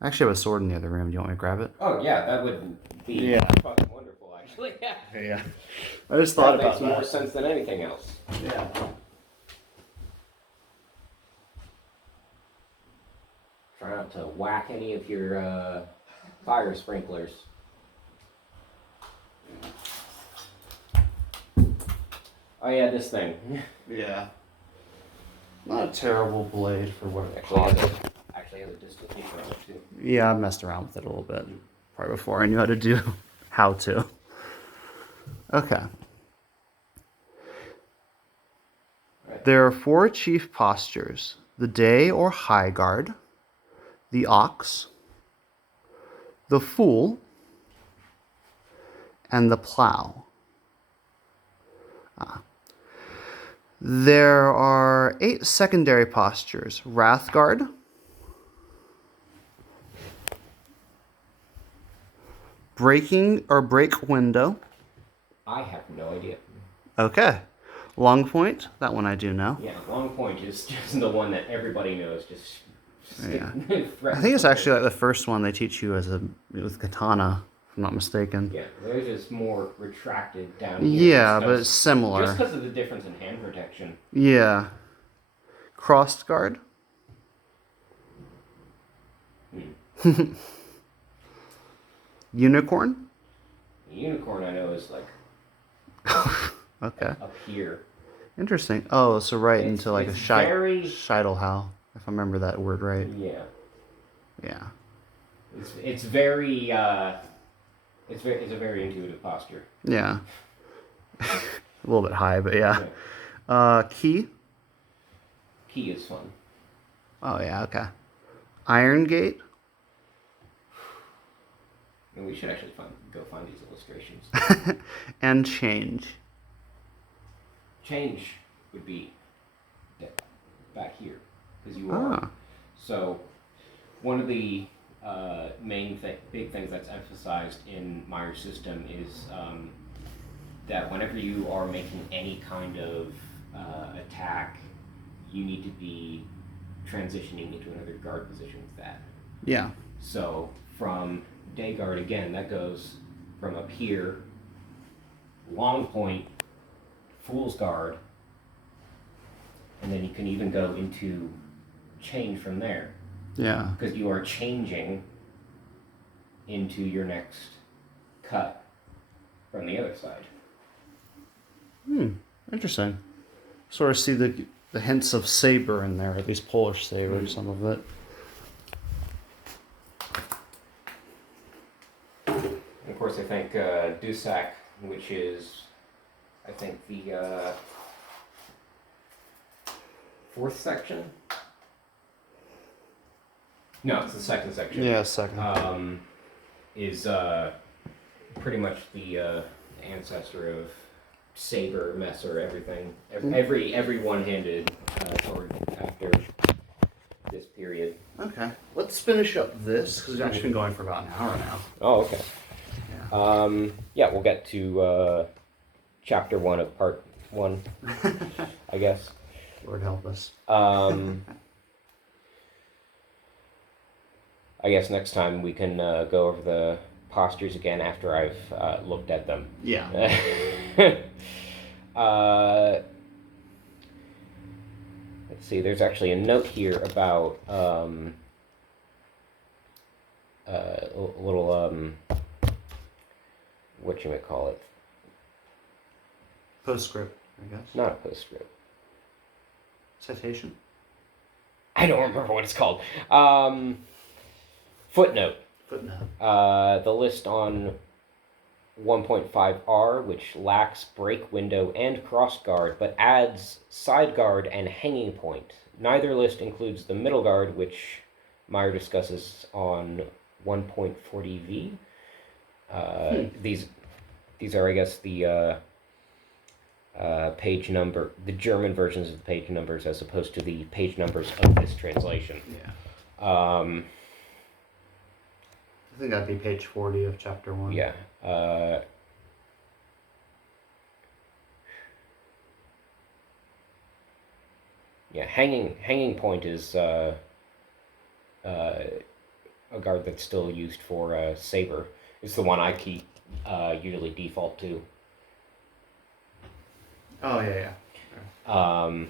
I actually have a sword in the other room. Do you want me to grab it? Oh yeah, that would be fucking wonderful, actually. Yeah. I just thought about that. Makes more sense than anything else. Yeah. Try not to whack any of your fire sprinklers. Oh yeah, this thing. Yeah. Not a terrible blade for what it actually has a dislocation on it too. Yeah, I messed around with it a little bit. Probably before I knew how to do how to. Okay. Right. There are 4 chief postures: the day or high guard, the ox, the fool, and the plow. There are 8 secondary postures: wrath guard, breaking or break window. I have no idea. Okay. Long point, that one I do know. Yeah, long point is just the one that everybody knows. Yeah. I think it's actually like the first one they teach you with katana, if I'm not mistaken. Yeah, theirs is more retracted down here. Yeah, but it's similar. Just because of the difference in hand protection. Yeah. Crossed guard. Unicorn. Unicorn, I know, is like okay. Up here. Interesting. Oh, so into like a Scheitelhau, if I remember that word right. Yeah. Yeah. It's very it's a very intuitive posture. Yeah. A little bit high, but yeah. Key. Key is fun. Oh yeah, okay. Iron Gate. And we should actually go find these illustrations. And change. Change would be back here, because you are. So, one of the big things that's emphasized in Meyer's system is that whenever you are making any kind of attack, you need to be transitioning into another guard position with that. Yeah. So, from day guard again, that goes from up here, long point, fool's guard, and then you can even go into change from there. Yeah. Because you are changing into your next cut from the other side. Interesting. Sort of see the hints of saber in there, at least Polish saber, some of it. And of course, I think Dusak, which is, I think, the fourth section. No, it's the second section. Yeah, second. Is pretty much the ancestor of saber, messer, everything. Every one-handed sword after this period. Okay, let's finish up this because we've actually been going for about an hour now. Oh, okay. Yeah. We'll get to chapter 1 of part 1, I guess. Lord help us. I guess next time we can go over the postures again after I've looked at them. Yeah. Let's see, there's actually a note here about a little, whatchamacallit? Postscript, I guess. Not a postscript. Citation? I don't remember what it's called. Footnote. The list on 1.5R, which lacks break window and cross guard, but adds side guard and hanging point. Neither list includes the middle guard, which Meyer discusses on 1.40V. These are, I guess, the page number, the German versions of the page numbers, as opposed to the page numbers of this translation. Yeah. I think that'd be page 40 of chapter 1. Yeah. Hanging point is a guard that's still used for saber. It's the one I keep usually default to. Oh, yeah. All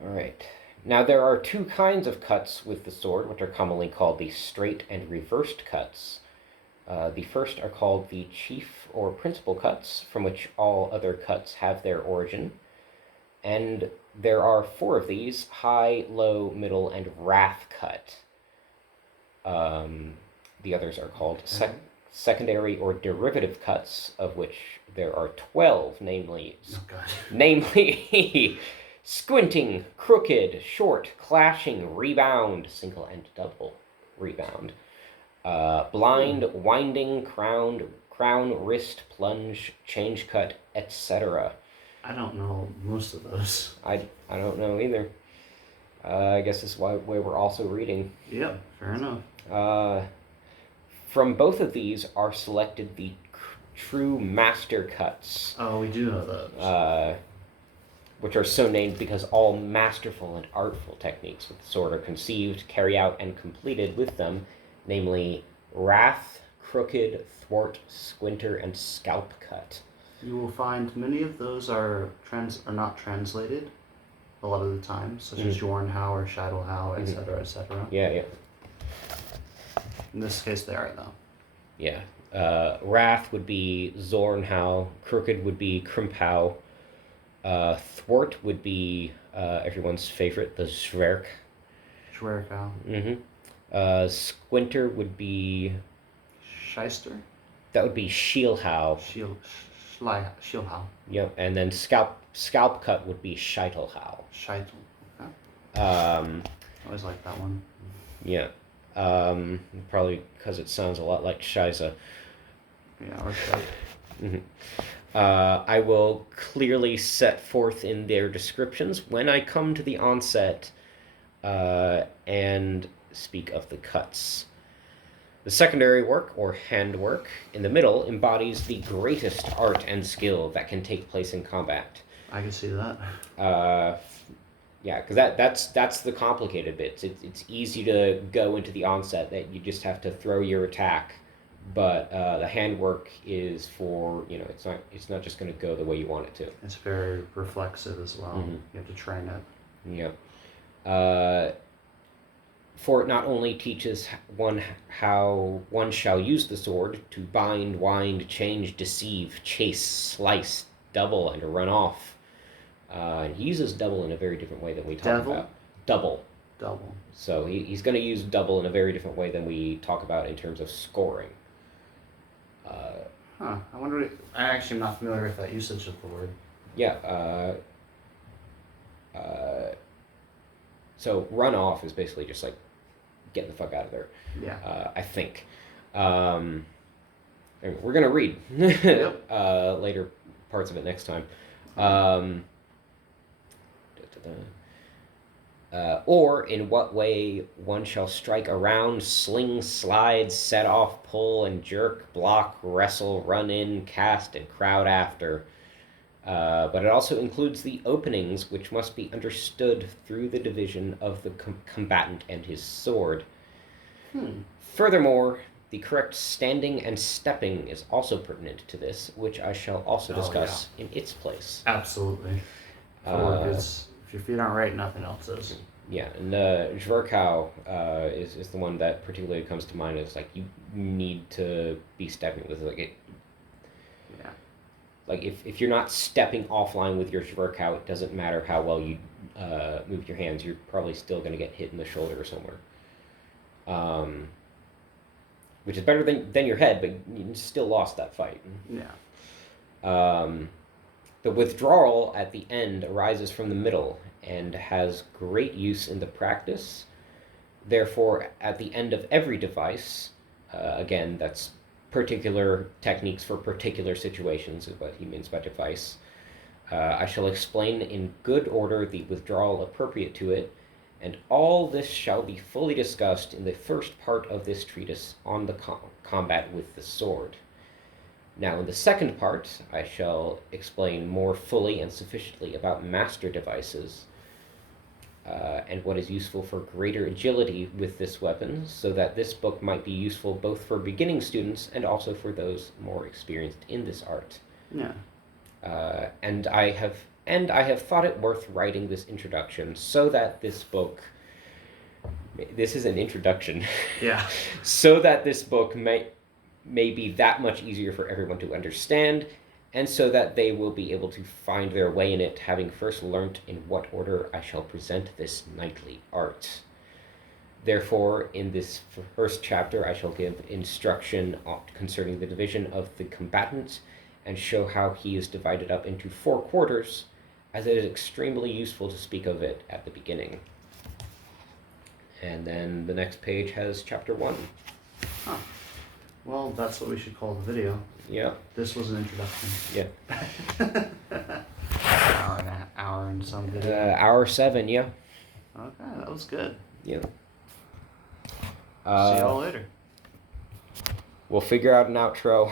right. Now, there are two kinds of cuts with the sword, which are commonly called the straight and reversed cuts. The first are called the chief or principal cuts, from which all other cuts have their origin. And there are 4 of these: high, low, middle, and wrath cut. The others are called secondary or derivative cuts, of which there are 12, namely... namely... squinting, crooked, short, clashing, rebound, single and double rebound, blind, winding, crown, wrist, plunge, change cut, etc. I don't know most of those. I don't know either. I guess this is why we're also reading. Yep, fair enough. From both of these are selected the true master cuts. Oh, we do know those. Which are so named because all masterful and artful techniques with the sword are conceived, carried out, and completed with them, namely wrath, crooked, thwart, squinter, and scalp cut. You will find many of those are not translated a lot of the time, such as Jornhau or Shadowhau, etc., etc. Yeah. In this case, they are, though. Yeah. Wrath would be Zornhau, crooked would be Krimpau, thwart would be everyone's favorite, the Zwerk. Schwerkau. Squinter would be... Shyster? That would be Schielhau. Schielhau. Yep, and then scalp cut would be Scheitelhau. Scheitel. Okay. Always like that one. Yeah. Probably because it sounds a lot like Scheisse. Yeah, or Scheitel. I will clearly set forth in their descriptions when I come to the onset and speak of the cuts. The secondary work, or handwork, in the middle embodies the greatest art and skill that can take place in combat. I can see that. Yeah, because that's the complicated bits. It's easy to go into the onset that you just have to throw your attack, but the handwork is for, it's not just going to go the way you want it to. It's very reflexive as well. You have to train it. Yeah. For it not only teaches one how one shall use the sword to bind, wind, change, deceive, chase, slice, double and to run off. He uses double in a very different way than we talk about. Double. So he's going to use double in a very different way than we talk about in terms of scoring. I wonder. I actually am not familiar with that usage of the word. Yeah. So run off is basically just like getting the fuck out of there. Yeah. I think. We're going to read later parts of it next time. Or in what way one shall strike around, sling, slide, set off, pull, and jerk, block, wrestle, run in, cast, and crowd after. But it also includes the openings, which must be understood through the division of the combatant and his sword. Furthermore, the correct standing and stepping is also pertinent to this, which I shall also discuss in its place. Absolutely. If your feet aren't right, nothing else is. Yeah, and Zwerkau is the one that particularly comes to mind as like you need to be stepping with like it. Yeah. Like if you're not stepping offline with your Zwerkau, it doesn't matter how well you move your hands. You're probably still going to get hit in the shoulder or somewhere. Which is better than your head, but you still lost that fight. Yeah. The withdrawal at the end arises from the middle and has great use in the practice. Therefore, at the end of every device, again, that's particular techniques for particular situations is what he means by device. I shall explain in good order the withdrawal appropriate to it, and all this shall be fully discussed in the first part of this treatise on the combat with the sword. Now, in the second part, I shall explain more fully and sufficiently about master devices and what is useful for greater agility with this weapon, so that this book might be useful both for beginning students and also for those more experienced in this art. Yeah. And I have thought it worth writing this introduction so that this book. This is an introduction. Yeah. So that this book may be that much easier for everyone to understand, and so that they will be able to find their way in it, having first learnt in what order I shall present this knightly art. Therefore, in this first chapter, I shall give instruction concerning the division of the combatant, and show how he is divided up into 4 quarters, as it is extremely useful to speak of it at the beginning. And then the next page has chapter 1. Huh. Well, that's what we should call the video. Yeah. This was an introduction. Yeah. hour and some video. Hour 7, yeah. Okay, that was good. Yeah. See y'all later. We'll figure out an outro.